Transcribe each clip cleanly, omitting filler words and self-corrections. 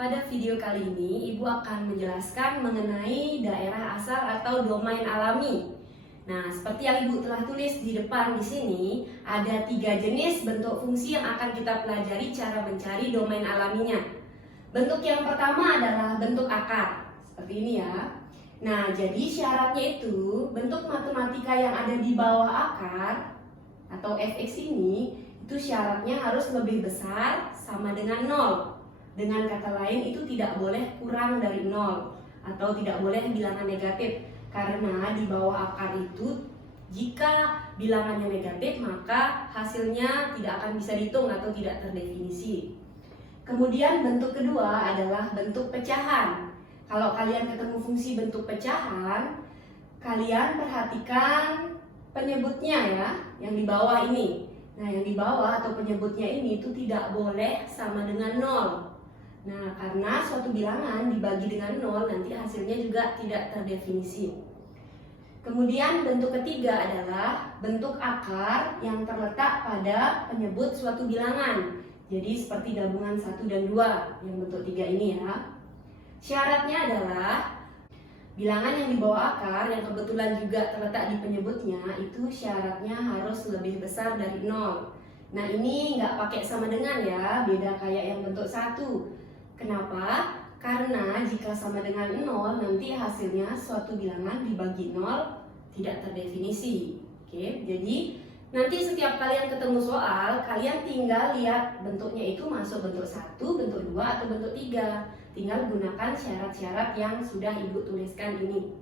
Pada video kali ini, Ibu akan menjelaskan mengenai daerah asal atau domain alami. Nah, seperti yang Ibu telah tulis di depan di sini, ada 3 jenis bentuk fungsi yang akan kita pelajari cara mencari domain alaminya. Bentuk yang pertama adalah bentuk akar, seperti ini ya. Nah, jadi syaratnya itu bentuk matematika yang ada di bawah akar atau fx ini, itu syaratnya harus lebih besar sama dengan 0. Dengan kata lain, itu tidak boleh kurang dari 0 atau tidak boleh bilangan negatif. Karena di bawah akar itu, jika bilangannya negatif, maka hasilnya tidak akan bisa dihitung atau tidak terdefinisi. Kemudian bentuk kedua adalah bentuk pecahan. Kalau kalian ketemu fungsi bentuk pecahan, kalian perhatikan penyebutnya ya, yang di bawah ini. Nah, yang di bawah atau penyebutnya ini itu tidak boleh sama dengan 0. Nah, karena suatu bilangan dibagi dengan 0, nanti hasilnya juga tidak terdefinisi. Kemudian bentuk ketiga adalah bentuk akar yang terletak pada penyebut suatu bilangan. Jadi seperti gabungan 1 dan 2 yang bentuk 3 ini ya. Syaratnya adalah bilangan yang di bawah akar yang kebetulan juga terletak di penyebutnya itu syaratnya harus lebih besar dari 0. Nah, ini nggak pakai sama dengan ya, beda kayak yang bentuk 1. Kenapa? Karena jika sama dengan 0, nanti hasilnya suatu bilangan dibagi 0 tidak terdefinisi. Oke, jadi nanti setiap kalian ketemu soal, kalian tinggal lihat bentuknya itu masuk bentuk 1, bentuk 2, atau bentuk 3. Tinggal gunakan syarat-syarat yang sudah Ibu tuliskan ini.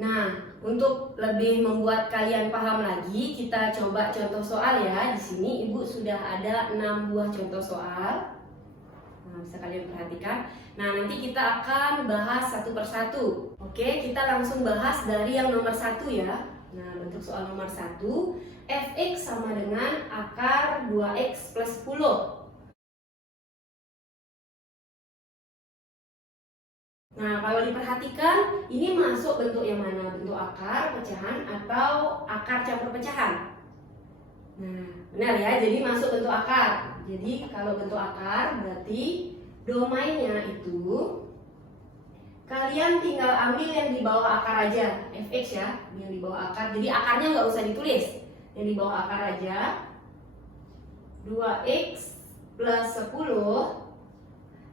Nah, untuk lebih membuat kalian paham lagi, kita coba contoh soal ya. Di sini Ibu sudah ada 6 buah contoh soal. Nah, bisa kalian perhatikan. Nah, nanti kita akan bahas satu persatu. Oke, kita langsung bahas dari yang nomor 1 ya. Nah, bentuk soal nomor 1, fx sama dengan akar 2x plus 10. Nah, kalau diperhatikan, ini masuk bentuk yang mana? Bentuk akar, pecahan, atau akar campur pecahan? Nah, benar ya, jadi masuk bentuk akar. Jadi kalau bentuk akar berarti domainnya itu kalian tinggal ambil yang di bawah akar aja, fx ya, yang di bawah akar. Jadi akarnya nggak usah ditulis, yang di bawah akar aja. 2x plus 10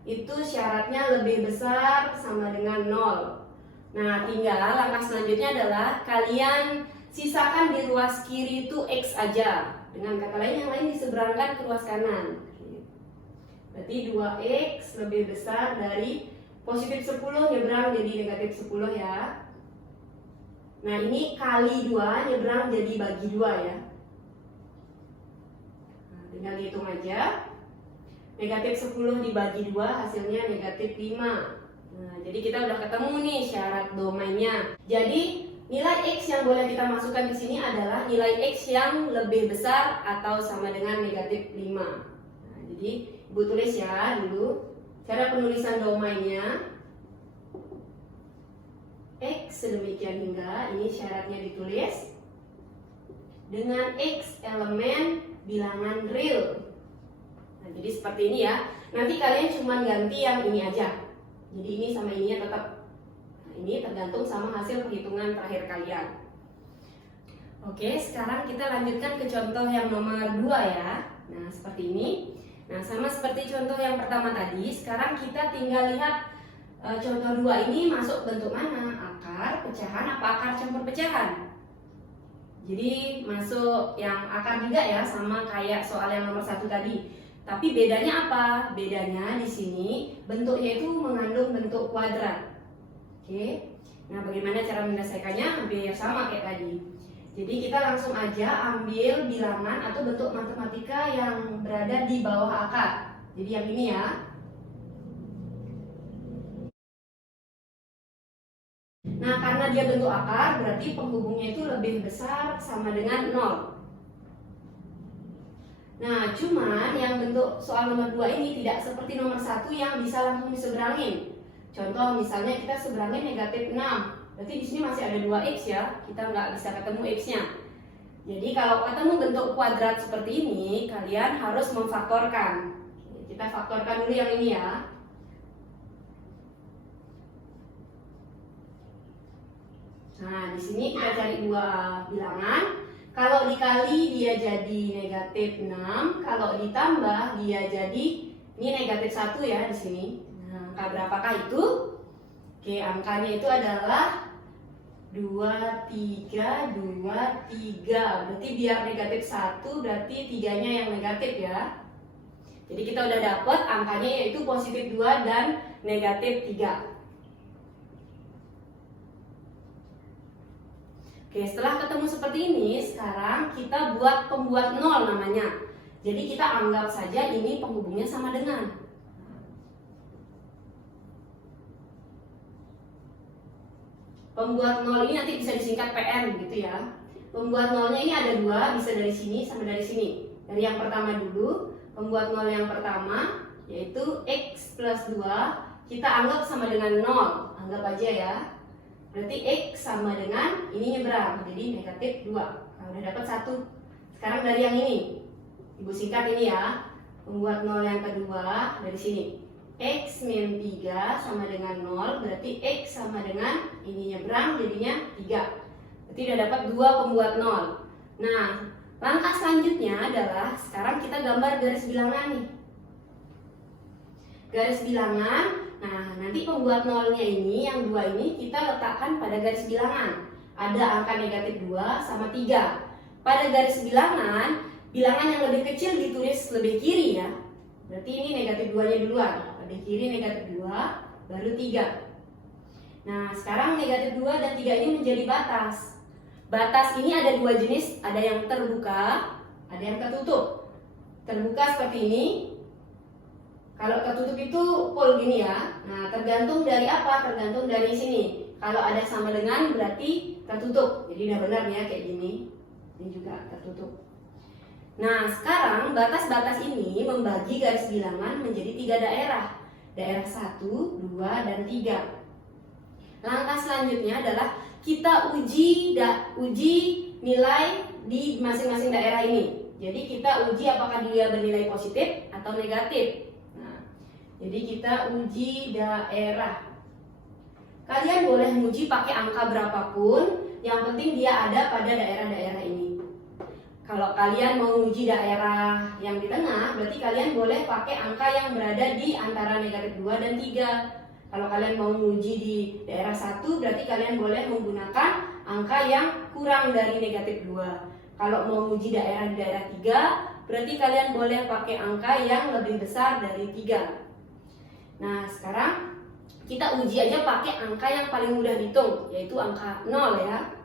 itu syaratnya lebih besar sama dengan 0. Nah, tinggal langkah selanjutnya adalah kalian sisakan di ruas kiri itu x aja. Dengan kata lain, yang lain diseberangkan ke ruas kanan. Berarti 2x lebih besar dari positif 10 nyebrang jadi negatif 10 ya. Nah, ini kali 2 nyebrang jadi bagi 2 ya. Nah, tinggal dihitung aja. Negatif 10 dibagi 2 hasilnya negatif 5. Nah, jadi kita udah ketemu nih syarat domainnya. Jadi nilai x yang boleh kita masukkan di sini adalah nilai x yang lebih besar atau sama dengan negatif 5. Nah, jadi Ibu tulis ya dulu cara penulisan domainnya. X sedemikian hingga ini syaratnya ditulis dengan x elemen bilangan real. Nah, jadi seperti ini ya. Nanti kalian cuma ganti yang ini aja. Jadi ini sama ininya tetap. Nah, ini tergantung sama hasil perhitungan terakhir kalian. Oke, sekarang kita lanjutkan ke contoh yang nomor 2 ya. Nah, seperti ini. Nah, sama seperti contoh yang pertama tadi, sekarang kita tinggal lihat contoh 2 ini masuk bentuk mana? Akar, pecahan, apa akar campur pecahan? Jadi masuk yang akar juga ya, sama kayak soal yang nomor 1 tadi. Tapi bedanya apa? Bedanya di sini bentuknya itu mengandung bentuk kuadrat. Oke. Nah, bagaimana cara menyelesaikannya? Hampir sama kayak tadi. Jadi kita langsung aja ambil bilangan atau bentuk matematika yang berada di bawah akar. Jadi yang ini ya. Nah, karena dia bentuk akar, berarti penghubungnya itu lebih besar sama dengan 0. Nah, cuman yang bentuk soal nomor 2 ini tidak seperti nomor 1 yang bisa langsung diseberangin. Contoh misalnya kita seberangin negatif 6. Berarti di sini masih ada 2x ya. Kita nggak bisa ketemu x-nya. Jadi kalau ketemu bentuk kuadrat seperti ini, kalian harus memfaktorkan. Kita faktorkan dulu yang ini ya. Nah, di sini kita cari dua bilangan. Kalau dikali dia jadi negatif 6, kalau ditambah dia jadi ini negatif 1 ya di sini. Nah, angka berapakah itu? Oke, angkanya itu adalah 23, 23. Berarti biar negatif 1, berarti 3-nya yang negatif ya. Jadi kita udah dapat angkanya yaitu positif 2 dan negatif 3. Oke, setelah ketemu seperti ini, sekarang kita buat pembuat nol namanya. Jadi kita anggap saja ini penghubungnya sama dengan. Pembuat nol ini nanti bisa disingkat PN gitu ya. Pembuat nolnya ini ada dua, bisa dari sini sama dari sini. Dari yang pertama dulu, pembuat nol yang pertama yaitu X plus 2 kita anggap sama dengan 0. Anggap aja ya. Berarti X sama dengan ini nyebrang, jadi negatif 2. Nah, udah dapat 1. Sekarang dari yang ini, Ibu singkat ini ya. Pembuat 0 yang kedua dari sini. X min 3 sama dengan 0, berarti X sama dengan ini nyebrang, jadinya 3. Berarti udah dapat 2 pembuat 0. Nah, langkah selanjutnya adalah sekarang kita gambar garis bilangan nih. Garis bilangan. Nah, nanti pembuat nolnya ini, yang 2 ini kita letakkan pada garis bilangan. Ada angka negatif 2 sama 3. Pada garis bilangan, bilangan yang lebih kecil ditulis lebih kiri ya. Berarti ini negatif 2-nya duluan. Lebih kiri negatif 2, baru 3. Nah, sekarang negatif 2 dan 3 ini menjadi batas. Batas ini ada dua jenis, ada yang terbuka, ada yang tertutup. Terbuka seperti ini. Kalau tertutup itu pol gini ya. Nah, tergantung dari apa? Tergantung dari sini. Kalau ada sama dengan berarti tertutup. Jadi udah benar ya kayak gini. Ini juga tertutup. Nah, sekarang batas-batas ini membagi garis bilangan menjadi 3 daerah. Daerah 1, 2, dan 3. Langkah selanjutnya adalah kita uji nilai di masing-masing daerah ini. Jadi kita uji apakah dia bernilai positif atau negatif. Jadi kita uji daerah. Kalian boleh uji pakai angka berapapun, yang penting dia ada pada daerah-daerah ini. Kalau kalian mau uji daerah yang di tengah, berarti kalian boleh pakai angka yang berada di antara negatif 2 dan 3. Kalau kalian mau uji di daerah 1, berarti kalian boleh menggunakan angka yang kurang dari negatif 2. Kalau mau uji daerah di daerah 3, berarti kalian boleh pakai angka yang lebih besar dari 3. Nah, sekarang kita uji aja pakai angka yang paling mudah dihitung, yaitu angka 0 ya.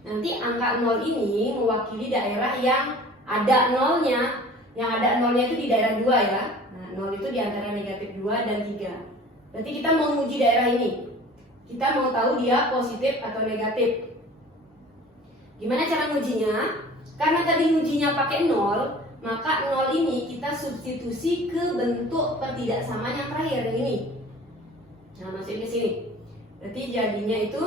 Nanti angka 0 ini mewakili daerah yang ada nolnya. Yang ada nolnya itu di daerah 2 ya. Nah, 0 itu di antara negatif 2 dan 3. Berarti kita mau uji daerah ini. Kita mau tahu dia positif atau negatif. Gimana cara ngujinya? Karena tadi ngujinya pakai 0, maka 0 ini kita substitusi ke bentuk pertidaksamaan yang terakhir, yang ini. Nah, masukin ke sini. Berarti jadinya itu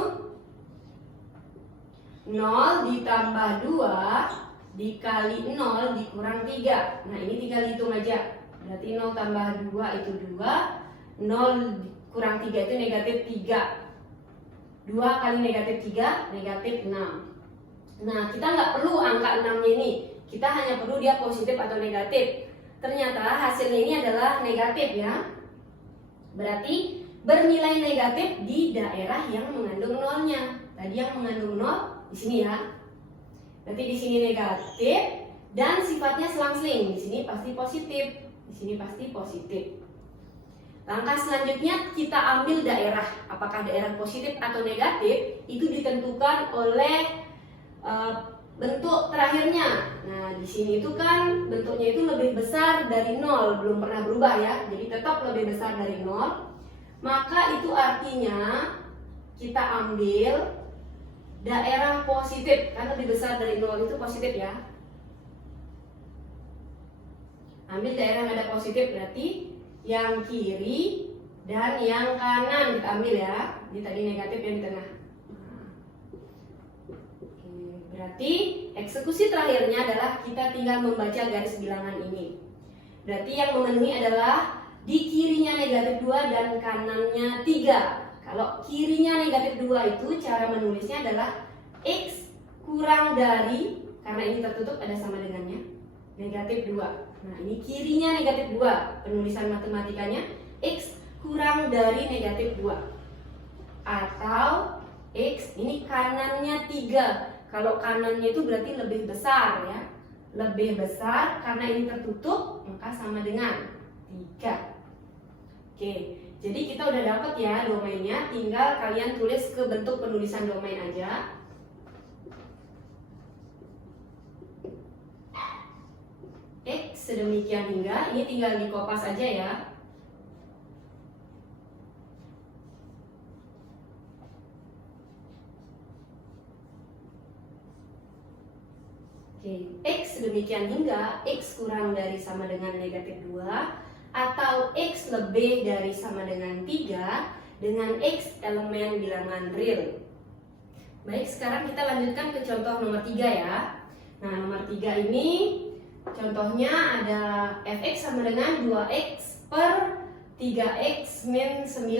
0 ditambah 2 dikali 0 dikurang 3. Nah, ini tinggal hitung aja. Berarti 0 tambah 2 itu 2. 0 kurang 3 itu negatif 3. 2 kali negatif 3, negatif 6. Nah, kita nggak perlu angka 6-nya ini. Kita hanya perlu dia positif atau negatif. Ternyata hasilnya ini adalah negatif ya. Berarti bernilai negatif di daerah yang mengandung nolnya. Tadi yang mengandung 0 di sini ya. Berarti di sini negatif dan sifatnya selang-seling. Di sini pasti positif, di sini pasti positif. Langkah selanjutnya kita ambil daerah. Apakah daerah positif atau negatif itu ditentukan oleh bentuk terakhirnya. Nah, di sini itu kan bentuknya itu lebih besar dari 0, belum pernah berubah ya. Jadi tetap lebih besar dari 0. Maka itu artinya kita ambil daerah positif, kan lebih besar dari 0 itu positif ya. Ambil daerah yang ada positif, berarti yang kiri dan yang kanan kita ambil ya. Ini tadi negatif yang di tengah. Berarti eksekusi terakhirnya adalah kita tinggal membaca garis bilangan ini. Berarti yang memenuhi adalah di kirinya negatif 2 dan kanannya 3. Kalau kirinya negatif 2 itu cara menulisnya adalah X kurang dari, karena ini tertutup ada sama dengannya, negatif 2. Nah ini kirinya negatif 2, penulisan matematikanya X kurang dari negatif 2. Atau X ini kanannya 3. Kalau kanannya itu berarti lebih besar ya, lebih besar karena ini tertutup maka sama dengan 3. Oke, jadi kita udah dapat ya domainnya, tinggal kalian tulis ke bentuk penulisan domain aja. X sedemikian hingga, ini tinggal dikopas aja ya. Oke, X sedemikian hingga X kurang dari sama dengan negatif 2 atau X lebih dari sama dengan 3 dengan X elemen bilangan real. Baik, sekarang kita lanjutkan ke contoh nomor 3 ya. Nah, nomor 3 ini contohnya ada fx sama dengan 2x per 3x min 9.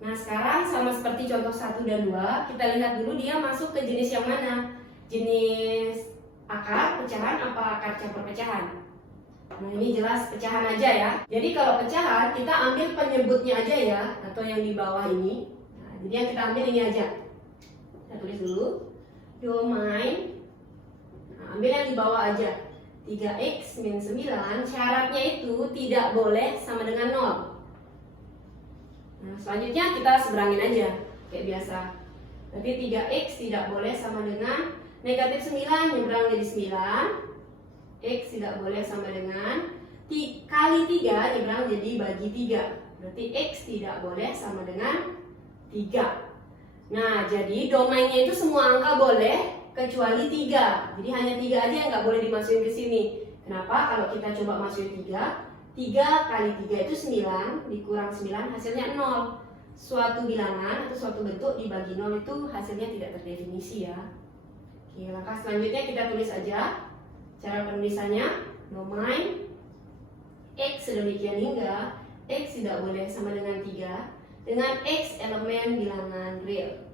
Nah, sekarang sama seperti contoh 1 dan 2, kita lihat dulu dia masuk ke jenis yang mana? Jenis akar pecahan apa akar campur pecahan? Nah ini jelas pecahan aja ya. Jadi kalau pecahan kita ambil penyebutnya aja ya, atau yang di bawah ini. Nah, jadi yang kita ambil ini aja. Kita tulis dulu domain. Nah, ambil yang di bawah aja. 3x min 9 syaratnya itu tidak boleh sama dengan 0. Nah selanjutnya kita seberangin aja kayak biasa. Berarti 3x tidak boleh sama dengan negatif 9, nyebrang jadi 9. X tidak boleh sama dengan kali 3 nyebrang jadi bagi 3. Berarti X tidak boleh sama dengan 3. Nah jadi domainnya itu semua angka boleh kecuali 3. Jadi hanya 3 aja yang nggak boleh dimasukin ke sini. Kenapa? Kalau kita coba masukin 3 kali 3 itu 9, dikurang 9 hasilnya 0. Suatu bilangan atau suatu bentuk dibagi 0 itu hasilnya tidak terdefinisi ya. Oke, langkah selanjutnya kita tulis aja. Cara penulisannya, domain X sedemikian hingga X tidak boleh sama dengan 3 dengan X elemen bilangan real.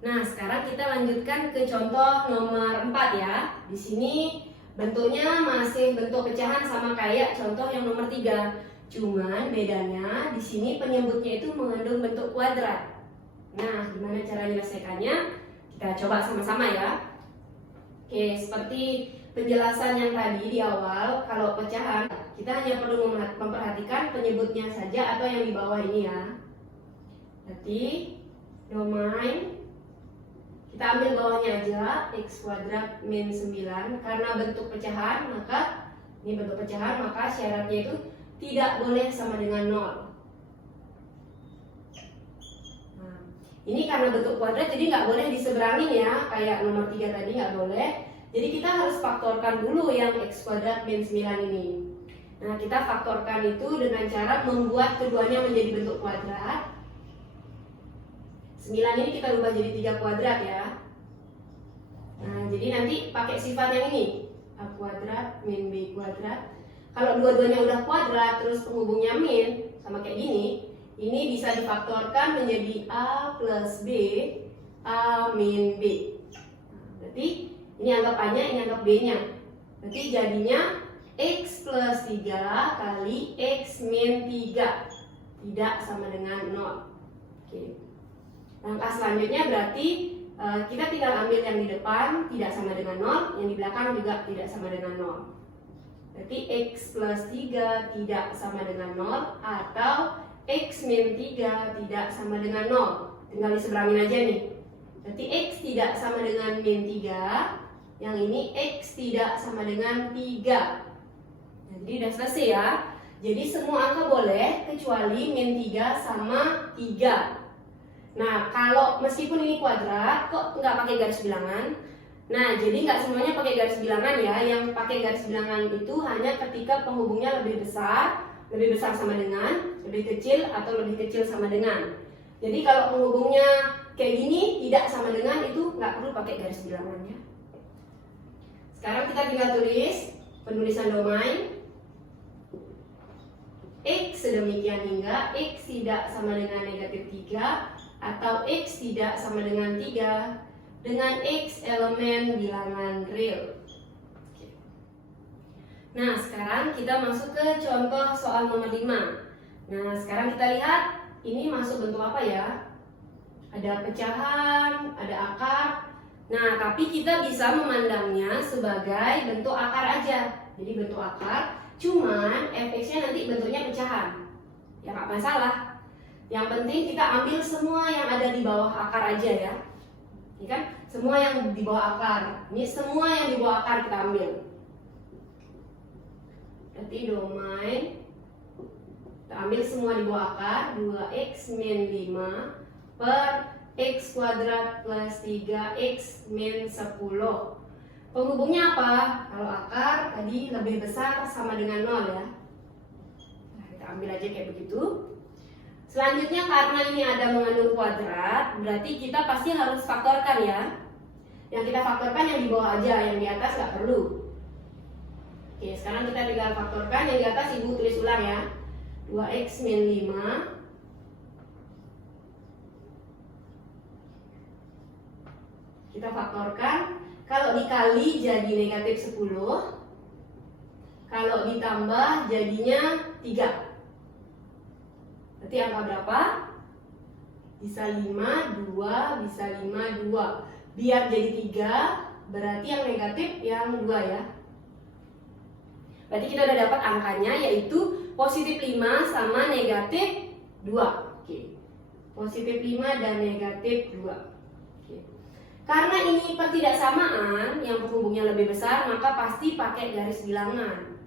Nah, sekarang kita lanjutkan ke contoh nomor 4 ya. Di sini bentuknya masih bentuk pecahan sama kayak contoh yang nomor 3. Cuman bedanya di sini penyebutnya itu mengandung bentuk kuadrat. Nah, gimana cara menyelesaikannya? Kita coba sama-sama ya. Oke, seperti penjelasan yang tadi di awal, kalau pecahan kita hanya perlu memperhatikan penyebutnya saja atau yang di bawah ini ya. Berarti domain kita ambil bawahnya aja x kuadrat min 9 karena bentuk pecahan maka ini bentuk pecahan maka syaratnya itu tidak boleh sama dengan 0. Ini karena bentuk kuadrat jadi nggak boleh diseberangin ya, kayak nomor 3 tadi nggak boleh. Jadi kita harus faktorkan dulu yang x kuadrat min 9 ini. Nah kita faktorkan itu dengan cara membuat keduanya menjadi bentuk kuadrat. 9 ini kita ubah jadi 3 kuadrat ya. Nah jadi nanti pakai sifat yang ini, a kuadrat min b kuadrat. Kalau dua-duanya udah kuadrat terus penghubungnya min sama kayak gini, ini bisa difaktorkan menjadi A plus B, A min B. Nah, berarti ini anggap A-nya, ini anggap B-nya. Berarti jadinya X plus 3 kali X min 3. Tidak sama dengan 0. Oke. Langkah selanjutnya berarti kita tinggal ambil yang di depan tidak sama dengan 0, yang di belakang juga tidak sama dengan 0. Berarti X plus 3 tidak sama dengan 0 atau X min 3 tidak sama dengan 0. Tinggal diseberangin aja nih. Berarti X tidak sama dengan min 3. Yang ini X tidak sama dengan 3. Jadi udah selesai ya. Jadi semua angka boleh kecuali min 3 sama 3. Nah kalau meskipun ini kuadrat kok nggak pakai garis bilangan. Nah jadi nggak semuanya pakai garis bilangan ya. Yang pakai garis bilangan itu hanya ketika penghubungnya lebih besar sama dengan, lebih kecil atau lebih kecil sama dengan. Jadi kalau penghubungnya kayak gini tidak sama dengan itu nggak perlu pakai garis bilangannya. Sekarang kita tinggal tulis penulisan domain X sedemikian hingga X tidak sama dengan negatif 3 atau X tidak sama dengan 3 dengan X elemen bilangan real. Nah, sekarang kita masuk ke contoh soal nomor 5. Nah, sekarang kita lihat ini masuk bentuk apa ya? Ada pecahan, ada akar. Nah, tapi kita bisa memandangnya sebagai bentuk akar aja. Jadi bentuk akar, cuman fx-nya nanti bentuknya pecahan. Ya nggak masalah. Yang penting kita ambil semua yang ada di bawah akar aja ya. Ini kan semua yang di bawah akar. Ini semua yang di bawah akar kita ambil. Berarti domain kita ambil semua di bawah akar 2x min 5 per x kuadrat plus 3x min 10. Penghubungnya apa? Kalau akar tadi lebih besar sama dengan 0 ya. Nah, kita ambil aja kayak begitu. Selanjutnya karena ini ada mengandung kuadrat, berarti kita pasti harus faktorkan ya. Yang kita faktorkan yang di bawah aja, yang di atas nggak perlu. Oke, sekarang kita tinggal faktorkan yang di atas ibu tulis ulang ya. 2x min 5 kita faktorkan. Kalau dikali jadi negatif 10, kalau ditambah jadinya 3. Berarti angka berapa? Bisa 5, 2, bisa 5, 2. Biar jadi 3, berarti yang negatif yang 2 ya. Berarti kita udah dapat angkanya, yaitu positif 5 sama negatif 2. Oke. Positif 5 dan negatif 2. Oke. Karena ini pertidaksamaan yang penghubungnya lebih besar, maka pasti pakai garis bilangan.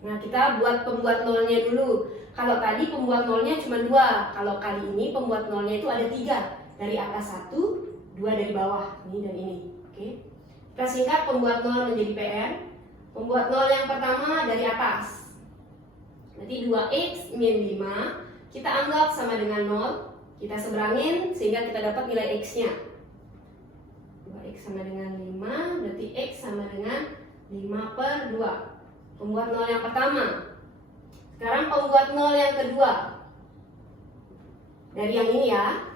Nah, kita buat pembuat nolnya dulu. Kalau tadi pembuat nolnya cuma 2, kalau kali ini pembuat nolnya itu ada 3. Dari atas 1, 2 dari bawah, ini dan ini. Oke. Kita singkat pembuat nol menjadi PN. Pembuat nol yang pertama dari atas. Berarti 2x min 5 kita anggap sama dengan 0. Kita seberangin sehingga kita dapat nilai x-nya. 2x sama dengan 5, berarti x sama dengan 5 per 2. Pembuat nol yang pertama. Sekarang pembuat nol yang kedua. Dari yang ini ya.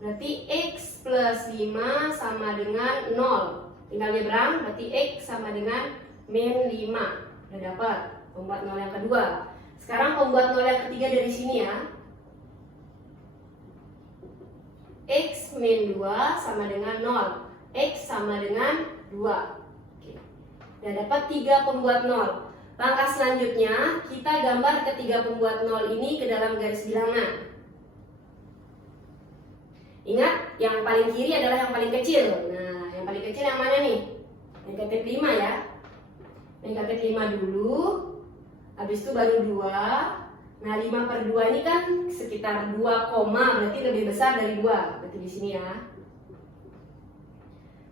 Berarti x plus 5 sama dengan 0. Tinggal nyebrang, berarti x sama dengan min 5. Udah dapat pembuat nol yang kedua. Sekarang pembuat nol yang ketiga dari sini ya. X min 2 sama dengan 0. X sama dengan 2. Oke. Udah dapat 3 pembuat nol. Langkah selanjutnya kita gambar ketiga pembuat nol ini ke dalam garis bilangan. Ingat, yang paling kiri adalah yang paling kecil. Nah, yang paling kecil yang mana nih? Negatif 5 ya. Negatif 5 dulu, habis itu baru 2. Nah, 5 per 2 ini kan sekitar 2, berarti lebih besar dari 2. Berarti di sini ya.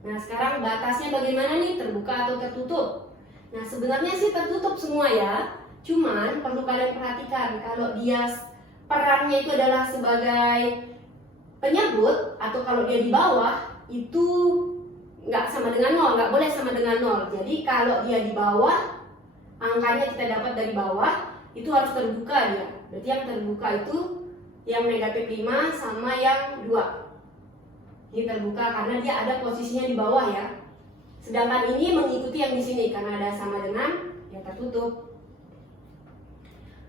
Nah, sekarang batasnya bagaimana nih? Terbuka atau tertutup? Nah, sebenarnya sih tertutup semua ya. Cuman perlu kalian perhatikan kalau dia perannya itu adalah sebagai penyebut, atau kalau dia di bawah itu nggak sama dengan 0, nggak boleh sama dengan 0. Jadi kalau dia di bawah, angkanya kita dapat dari bawah, itu harus terbuka dia. Berarti yang terbuka itu yang negatif 5 sama yang 2. Ini terbuka karena dia ada posisinya di bawah ya. Sedangkan ini mengikuti yang di sini karena ada sama dengan yang tertutup.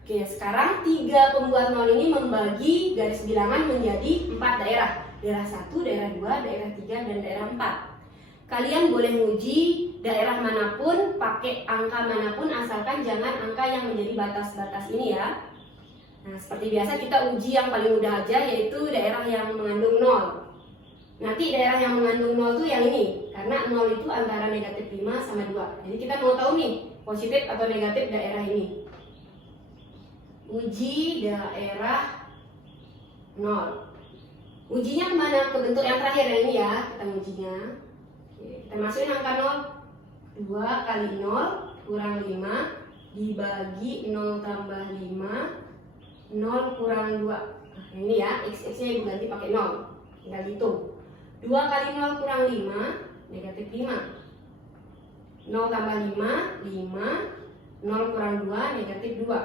Oke, sekarang 3 pembuat nol ini membagi garis bilangan menjadi 4 daerah. Daerah 1, daerah 2, daerah 3, dan daerah 4. Kalian boleh menguji daerah manapun, pakai angka manapun, asalkan jangan angka yang menjadi batas-batas ini ya. Nah, seperti biasa kita uji yang paling mudah aja, yaitu daerah yang mengandung 0. Nanti daerah yang mengandung 0 itu yang ini, karena 0 itu antara negatif 5 sama 2. Jadi kita mau tahu nih, positif atau negatif daerah ini. Uji daerah 0. Ujinya kemana? Ke bentuk yang terakhir yang ini ya, kita ujinya. Oke, kita masukin angka 0. 2 kali 0 kurang 5 dibagi 0 tambah 5, 0 kurang 2. Nah, ini ya, x-nya ibu ganti pakai 0. Tinggal hitung. 2 kali 0 kurang 5, negatif 5. 0 tambah 5, 5. 0 kurang 2, negatif 2.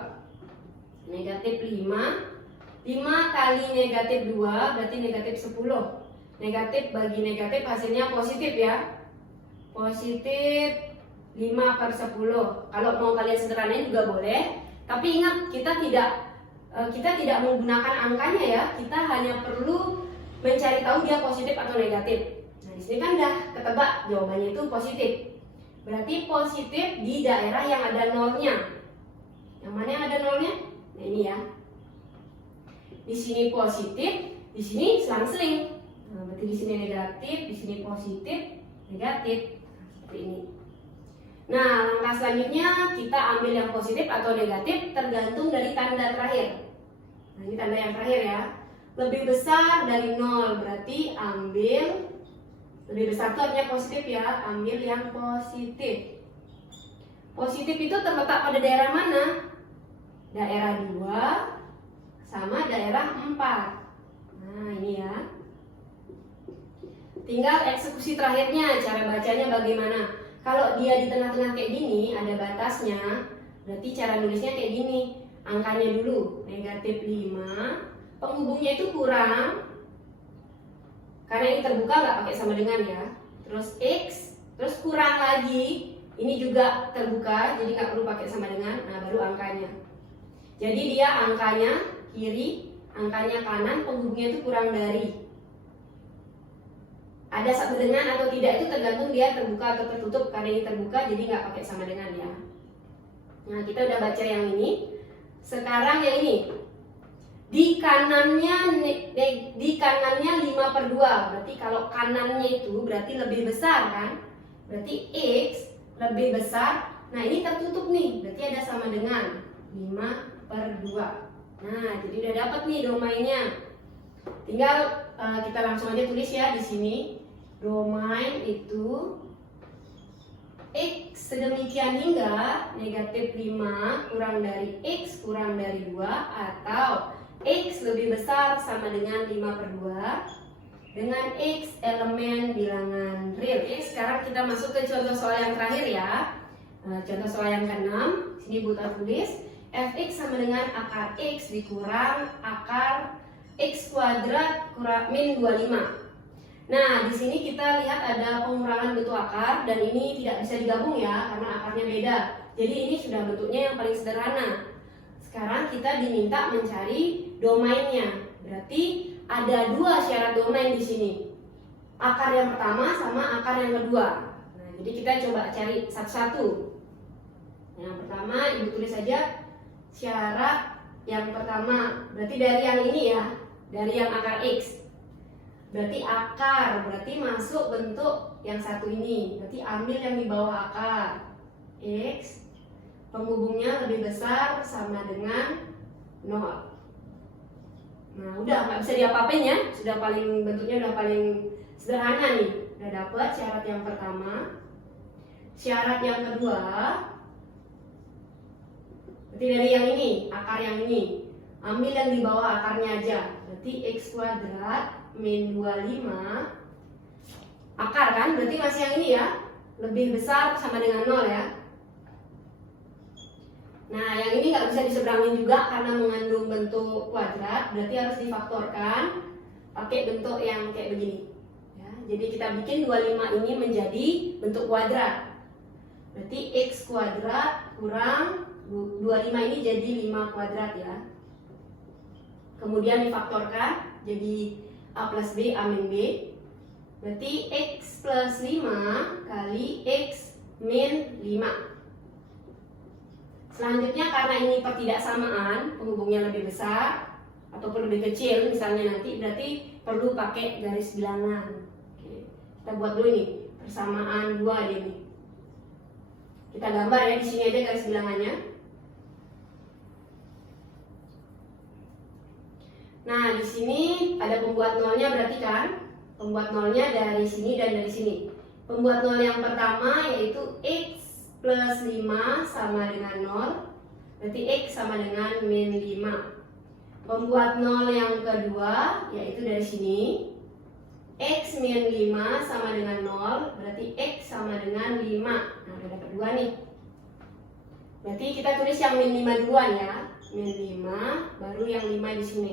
Negatif 5. 5 kali negatif 2 berarti negatif 10. Negatif bagi negatif hasilnya positif ya. Positif 5/10. Kalau mau kalian sederhanain juga boleh. Tapi ingat, kita tidak menggunakan angkanya ya. Kita hanya perlu mencari tahu dia positif atau negatif. Nah, di sini kan udah ketebak jawabannya itu positif. Berarti positif di daerah yang ada nolnya. Yang mana yang ada nolnya? Nah, ini ya. Di sini positif, di sini selang-seling. Nah, berarti di sini negatif, di sini positif, negatif. Nah, seperti ini. Nah, langkah selanjutnya kita ambil yang positif atau negatif tergantung dari tanda terakhir. Nah, ini tanda yang terakhir ya. Lebih besar dari 0 berarti ambil lebih besar itu artinya positif ya. Ambil yang positif. Positif itu terletak pada daerah mana? Daerah 2 sama daerah 4. Nah, ini ya. Tinggal eksekusi terakhirnya, cara bacanya bagaimana. Kalau dia di tengah-tengah kayak gini, ada batasnya, berarti cara nulisnya kayak gini. Angkanya dulu, negatif 5. Penghubungnya itu kurang, karena ini terbuka nggak pakai sama dengan ya. Terus X, terus kurang lagi. Ini juga terbuka, jadi nggak perlu pakai sama dengan. Nah, baru angkanya. Jadi dia angkanya kiri, angkanya kanan, penghubungnya itu kurang dari. Ada sama dengan atau tidak itu tergantung dia terbuka atau tertutup. Karena ini terbuka, jadi nggak pakai sama dengan ya. Nah, kita udah baca yang ini. Sekarang yang ini. Di kanannya 5/2. Berarti kalau kanannya itu berarti lebih besar kan? Berarti X lebih besar. Nah, ini tertutup nih. Berarti ada sama dengan 5/2. Nah, jadi udah dapat nih domainnya. Tinggal kita langsung aja tulis ya di sini. Domain itu X sedemikian hingga negatif 5 kurang dari X kurang dari 2 atau X lebih besar sama dengan 5/2 dengan X elemen bilangan real. Oke, sekarang kita masuk ke contoh soal yang terakhir ya. Contoh soal yang ke-6. Sini Buta tulis fx sama dengan akar X dikurang akar X kuadrat kurang min 25. Nah, di sini kita lihat ada pengurangan bentuk akar dan ini tidak bisa digabung ya karena akarnya beda. Jadi ini sudah bentuknya yang paling sederhana. Sekarang kita diminta mencari domainnya. Berarti ada dua syarat domain di sini. Akar yang pertama sama akar yang kedua. Nah, jadi kita coba cari satu-satu. Yang pertama Ibu tulis saja syarat yang pertama. Berarti dari yang ini ya, dari yang akar X. Berarti akar, berarti masuk bentuk yang satu ini. Berarti ambil yang di bawah akar X. Penghubungnya lebih besar sama dengan 0. Nah, udah nggak bisa diapa-apain ya. Sudah paling bentuknya udah paling sederhana nih. Udah dapat syarat yang pertama. Syarat yang kedua. Berarti dari yang ini, akar yang ini. Ambil yang di bawah akarnya aja. Berarti X kuadrat min 25. Akar kan? Berarti masih yang ini ya. Lebih besar sama dengan 0 ya. Nah, yang ini nggak bisa diseberangin juga karena mengandung bentuk kuadrat, berarti harus difaktorkan pakai bentuk yang kayak begini. Ya, jadi kita bikin 25 ini menjadi bentuk kuadrat. Berarti X kuadrat kurang 25 ini jadi 5 kuadrat ya. Kemudian difaktorkan jadi A plus B A min B. Berarti X plus 5 kali X min 5. Selanjutnya karena ini pertidaksamaan, penghubungnya lebih besar ataupun lebih kecil misalnya nanti, berarti perlu pakai garis bilangan. Oke. Kita buat dulu nih, persamaan 2 ini. Kita gambar ya, di sini aja garis bilangannya. Nah, di sini ada pembuat nolnya berarti kan? Pembuat nolnya dari sini dan dari sini. Pembuat nol yang pertama yaitu X plus 5 sama dengan 0, berarti X sama dengan min 5. Pembuat 0 yang kedua yaitu dari sini, X min 5 sama dengan 0, berarti X sama dengan 5. Nah, udah dapat 2 nih. Berarti kita tulis yang min 5 duluan ya. min 5, baru yang 5 di sini.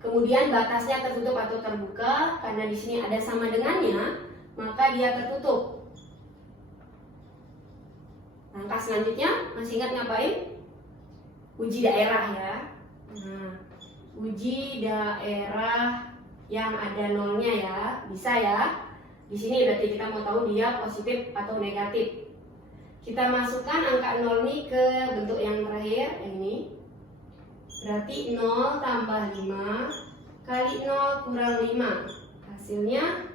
Kemudian batasnya tertutup atau terbuka, karena di sini ada sama dengannya, maka dia tertutup. Langkah selanjutnya, masih ingat ngapain? Uji daerah ya. Nah, uji daerah yang ada nolnya ya, bisa ya. Di sini berarti kita mau tahu dia positif atau negatif. Kita masukkan angka 0 ini ke bentuk yang terakhir, yang ini. Berarti 0 tambah 5 kali 0 kurang 5. Hasilnya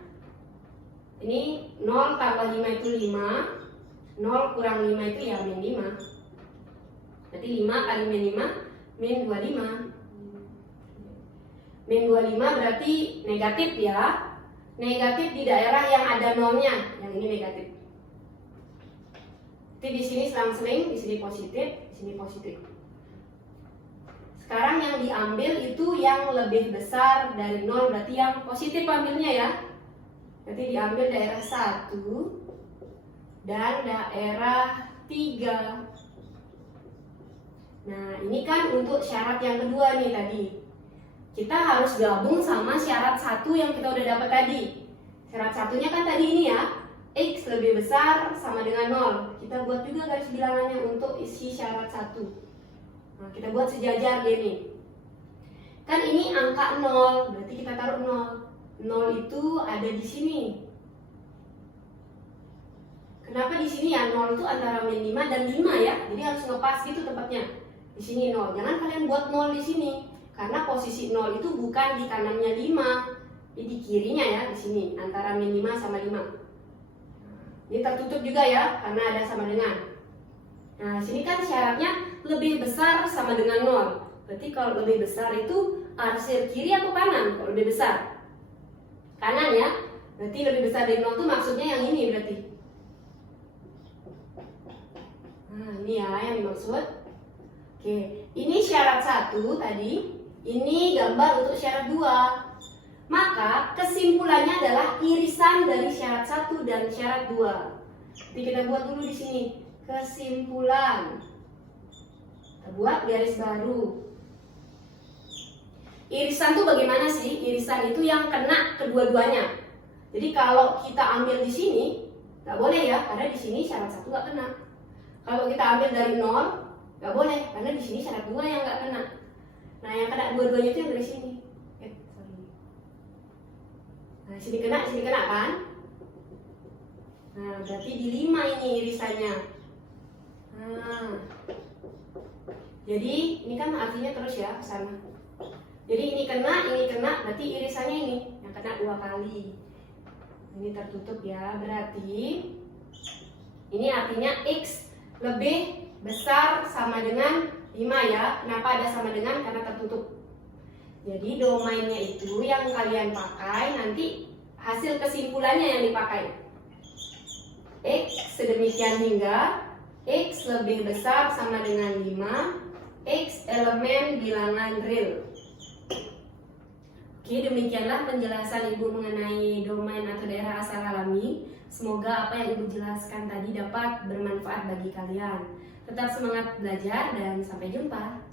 ini 0 tambah 5 itu 5, 0 kurang 5 itu ya min 5. Berarti 5 kali min 5, min 25. Min 25 berarti negatif ya. Negatif di daerah yang ada nolnya, yang ini negatif. Jadi di sini selang-seling, di sini positif, di sini positif. Sekarang yang diambil itu yang lebih besar dari 0, berarti yang positif ambilnya ya. Berarti diambil daerah 1 dan daerah 3. Nah, ini kan untuk syarat yang kedua nih tadi. Kita harus gabung sama syarat 1 yang kita udah dapat tadi. Syarat satunya kan tadi ini ya, X lebih besar sama dengan 0. Kita buat juga garis bilangannya untuk isi syarat 1. Nah, kita buat sejajar gini. Kan ini angka 0, berarti kita taruh 0. 0 itu ada di sini. Kenapa di sini ya? 0 itu antara min 5 dan 5 ya. Jadi harus ngepas gitu tempatnya. Di sini 0. Jangan kalian buat 0 di sini. Karena posisi 0 itu bukan di kanannya 5, jadi di kirinya ya, di sini antara min 5 sama 5. Ini tertutup juga ya, karena ada sama dengan. Nah, sini kan syaratnya lebih besar sama dengan 0. Berarti kalau lebih besar itu arsir kiri atau kanan? Kalau lebih besar kanan ya. Berarti lebih besar dari 0 itu maksudnya yang ini berarti. Nah, ini ya yang dimaksud. Oke, ini syarat 1 tadi. Ini gambar untuk syarat 2. Maka kesimpulannya adalah irisan dari syarat 1 dan syarat 2. Jadi kita buat dulu di sini. Kesimpulan. Kita buat garis baru. Irisan itu bagaimana sih? Irisan itu yang kena kedua-duanya. Jadi kalau kita ambil di sini, nggak boleh ya, karena di sini syarat 1 nggak kena. Kalau kita ambil dari 0, nggak boleh, karena di sini syarat 2 yang nggak kena. Nah, yang kena dua-duanya itu yang dari sini. Nah, sini kena kan? Nah, berarti di 5 ini irisannya. Nah, jadi ini kan artinya terus ya ke sana. Jadi ini kena, berarti irisannya ini yang kena 2 kali. Ini tertutup ya, berarti ini artinya X lebih besar sama dengan 5 ya. Kenapa ada sama dengan? Karena tertutup. Jadi domainnya itu yang kalian pakai, nanti hasil kesimpulannya yang dipakai. X sedemikian hingga X lebih besar sama dengan 5, X elemen bilangan real. Oke, demikianlah penjelasan Ibu mengenai domain atau daerah asal alami. Semoga apa yang Ibu jelaskan tadi dapat bermanfaat bagi kalian. Tetap semangat belajar dan sampai jumpa.